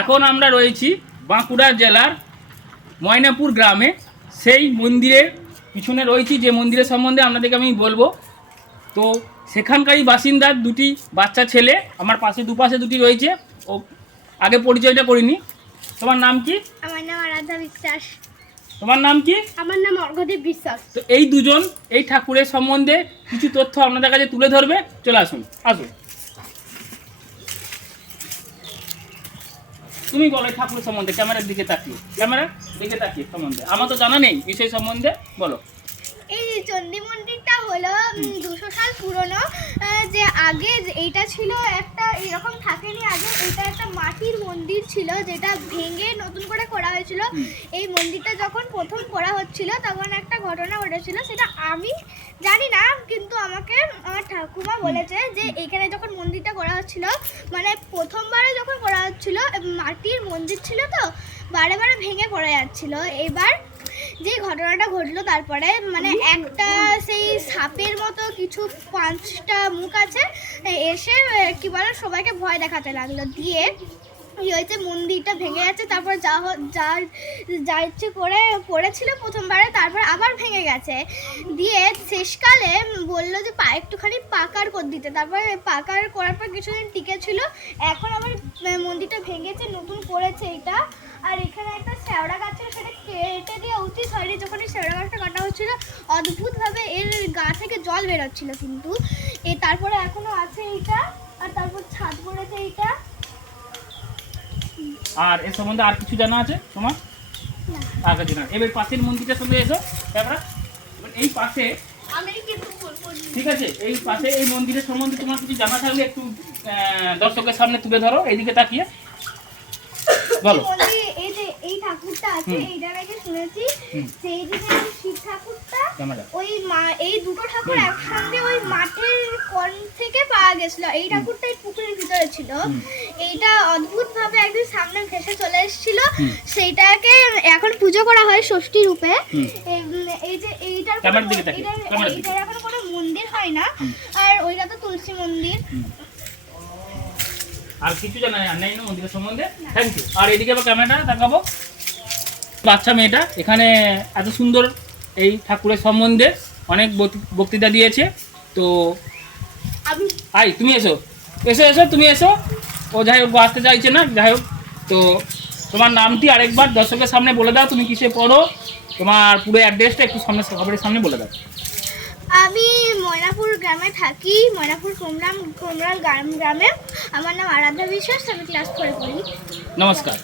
এখন আমরা রয়েছি বাঁকুড়া জেলার ময়নাপুর গ্রামে। সেই মন্দিরের পিছনে রয়েছি যে মন্দিরের সম্বন্ধে আপনাদেরকে আমি বলব। তো সেখানকারই বাসিন্দার দুটি বাচ্চা ছেলে আমার পাশে দুপাশে দুটি রয়েছে। ও আগে পরিচয়টা করিনি। তোমার নাম কি? আমার নাম আরাধ্যা বিশ্বাস। তোমার নাম কি? আমার নাম অর্ঘদেব বিশ্বাস। তো এই দুজন এই ঠাকুরের সম্বন্ধে কিছু তথ্য আপনাদের কাছে তুলে ধরবে। চলে আসুন আসুন। তুমি বলো এই ঠাকুরের সম্বন্ধে ক্যামেরার দিকে তাকিয়ে। ক্যামেরার দিকে তাকিয়ে সম্বন্ধে। আমার তো জানা নেই বিষয় সম্বন্ধে বলো। এই চণ্ডী মন্দিরটা হলো দুশো সাল পুরনো যে আগে এইটা ছিল একটা এরকম থাকেনি আগে এটা একটা মাটির মন্দির ছিল যেটা ভেঙে নতুন করে করা হয়েছিল। এই মন্দিরটা যখন প্রথম করা হচ্ছিল তখন একটা ঘটনা ঘটেছিল সেটা আমি জানি না কিন্তু আমাকে আমার ঠাকুমা বলেছে যে এখানে যখন মন্দিরটা করা হচ্ছিল মানে প্রথমবারে যখন করা হচ্ছিল মাটির মন্দির ছিল তো বারে বারে ভেঙে পড়ে যাচ্ছিল। এবার যে ঘটনাটা ঘটলো তারপরে মানে একটা সেই সাপের মতো কিছু পাঁচটা মুখ আছে এসে কি বলে সবাইকে ভয় দেখাতে লাগল। দিয়ে হয়েছে, মন্দিরটা ভেঙে গেছে, তারপর যা যা যা ইচ্ছে করে, করেছিল প্রথমবারে, তারপর আবার ভেঙে গেছে। দিয়ে শেষকালে বলল যে, পা, একটুখানি পাকার করে দিতে। তারপরে পাকার করার পর কিছুদিন টিকে ছিল। এখন আবার মন্দিরটা ভেঙেছে, নতুন করেছে এটা। আর এখানে একটা শ্যাওড়া গাছ ছিল, সেটা কেটে দেওয়া উচিত হয়নি। যখন এই শ্যাওড়া গাছটা কাটা হচ্ছিল, অদ্ভুতভাবে এর গা থেকে জল বেরোচ্ছিল কিন্তু। এ, তারপরে এখনও আছে এইটা আর তারপর ছাদ পড়েছে এইটা আর এর সম্বন্ধে আর কিছু জানা আছে তোমার আর কিছু না। এবার পাশের মন্দিরটার সঙ্গে এসো এবার এই পাশে আমি কিন্তু বলব ঠিক আছে এই পাশে এই মন্দিরের সম্বন্ধে তোমার কিছু জানা থাকলে একটু দর্শকের সামনে তুলে ধরো এইদিকে তাকিয়ে। বলো। এই যে এই ঠাকুরটা আছে। এইটা নাকি শুনেছি সেই যে শিব ঠাকুরটা ওই মা এই দুটো ঠাকুর। একসঙ্গে ওই মাঠের কন থেকে পাওয়া গেছিল। এই ঠাকুরটা এই পুকুরের ভিতরে ছিল। এইটা অদ্ভুত ভাবে একদিন সামনে ভেসে চলে এসেছিল। সেইটাকে এখন পুজো করা হয় ষষ্ঠী রূপে। এই যে এইটার এইটার- এখন কোনো মন্দির হয় না। আর ওইটা তো তুলসী মন্দির। আর কিছু জানা নেই না মন্দিরের সম্বন্ধে? থ্যাংক ইউ আর এদিকে আবার ক্যামেরাটা তাকাবো বাচ্চা মেয়েটা এখানে এত সুন্দর এই ঠাকুরের সম্বন্ধে অনেক বক্ত- বক্তৃতা দিয়েছে। তো আই তুমি এসো। এসো এসো তুমি এসো। ও যাই হোক আসতে চাইছে না যাই হোক। তো তোমার নামটি আরেকবার দর্শকের সামনে বলে দাও তুমি কিসে পড়ো? তোমার পুরো অ্যাড্রেসটা একটু সামনে সবার সামনে বলে দাও। আমি ময়নাপুর গ্রামে থাকি ময়নাপুর কোমরাম কোমরাল গ্রাম গ্রামে। আমার নাম আরাধ্যা বিশ্বাস আমি ক্লাস ফোরে পড়ি। নমস্কার।